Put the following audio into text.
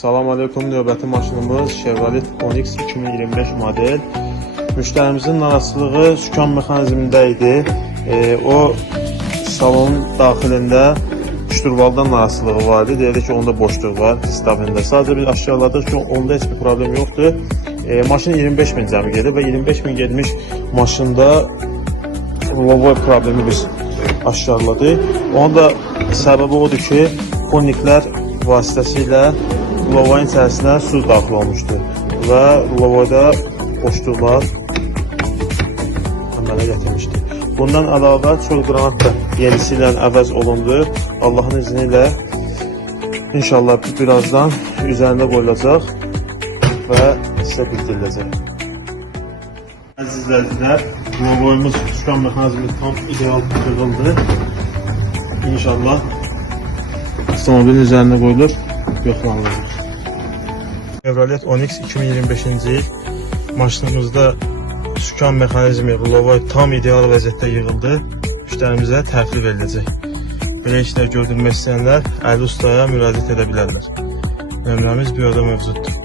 Salam aleykum, növbəti maşınımız Chevrolet Onix 2025 model. Müştərimizin narazılığı sükan mexanizmində idi. O salonun daxilində şturvaldan narazılığı vardı. Deyildi ki, onda boşluq var sistemində. Sadəcə biz aşkarladıq ki, onda heç bir problem yoxdur. Maşın 25 min cəmi gedir və 25 min getmiş maşında logo problemi biz aşkarladıq. Onun da səbəbi odur ki, koniklər vasitəsilə lovoyun içərisinə su daxil olmuşdur və lovoda boşluqlar əmələ gətirmişdir. Bundan əlavə çöl qranat da yenisi ilə əvəz olundu. Allahın izni ilə inşallah birazdan üzərində qoyulacaq və sizə bildiriləcək. Əziz izləyicilər, lovoyumuz sükan mexanizmi tam ideal yığıldı. İnşallah avtomobilin üzərində qoyulur, yoxlanılacaq. Chevrolet Onix 2025-ci il maşınımızda sükan mexanizmi lovoy tam ideal vəziyyətdə yığıldı. Müştərimizə təhvil veriləcək. Belə işlər gördürmək istəyənlər Əli Ustaya müraciət edə bilərlər. Nömrəmiz büroda mövcuddur.